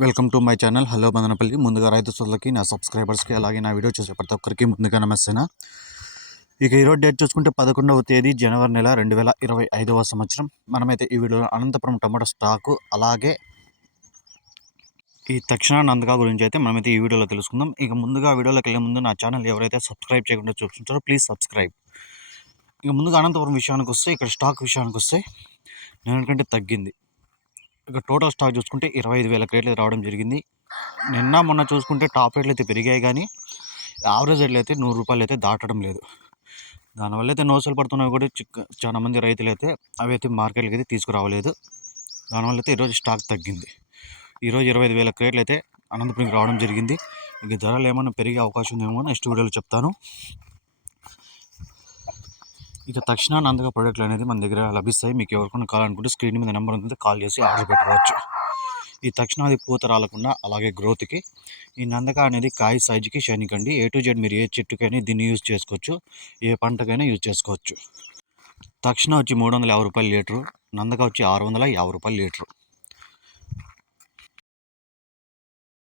Welcome to my channel. Hello Madanapalle ముందుగా రైతు సోదరులకి నా సబ్స్క్రైబర్స్కి అలాగే నా వీడియో చూసే ప్రతి ఒక్కరికి ముందుగా నమస్తేనా? ఇక ఈరోజు డేట్ చూసుకుంటే పదకొండవ తేదీ జనవరి నెల రెండు వేల ఇరవై ఐదవ సంవత్సరం. మనమైతే ఈ వీడియోలో అనంతపురం టమాటో స్టాకు అలాగే ఈ తక్షణ నందగా గురించి అయితే మనమైతే ఈ వీడియోలో తెలుసుకుందాం. ఇక ముందుగా వీడియోలోకి వెళ్ళే ముందు నా ఛానల్ ఎవరైతే సబ్స్క్రైబ్ చేయకుండా చూస్తుంటారో ప్లీజ్ సబ్స్క్రైబ్. ఇక ముందుగా అనంతపురం విషయానికి వస్తే ఇక్కడ స్టాక్ విషయానికి వస్తే నేనంటే తగ్గింది. ఇక టోటల్ స్టాక్ చూసుకుంటే ఇరవై ఐదు వేల క్రేట్లు రావడం జరిగింది. నిన్న మొన్న చూసుకుంటే టాప్ రేట్లు అయితే పెరిగాయి కానీ యావరేజ్ రేట్లు అయితే నూరు రూపాయలు అయితే దాటడం లేదు. దానివల్ల అయితే నోసలు పడుతున్నవి కూడా చిక్క చాలా మంది రైతులు అయితే అవి అయితే మార్కెట్కి అయితే తీసుకురావలేదు. దానివల్ల అయితే ఈరోజు స్టాక్ తగ్గింది. ఈరోజు ఇరవై ఐదు వేల క్రేట్లు అయితే అనంతపురంకి రావడం జరిగింది. ఇక ధరలు ఏమైనా పెరిగే అవకాశం ఉందేమో నెక్స్ట్ వీడియోలో చెప్తాను. ఇక తక్షణ నందక ప్రోడక్ట్లు అనేది మన దగ్గర లభిస్తాయి. మీకు ఎవరికైనా కావాలనుకుంటే స్క్రీన్ మీద నెంబర్ ఉంటుంది. కాల్ చేసి ఆర్డర్ పెట్టవచ్చు ఈ తక్షణాది పూత రాలకుండా అలాగే గ్రోత్కి ఈ నందక అనేది కాయ సైజుకి శనికండి ఏ టు జెడ్ మీరు ఏ చెట్టుకైనా దీన్ని యూజ్ చేసుకోవచ్చు. ఏ పంటకైనా యూజ్ చేసుకోవచ్చు. తక్షణ వచ్చి మూడు వందల యాభై రూపాయలు లీటరు. నందక వచ్చి ఆరు వందల యాభై రూపాయలు లీటరు.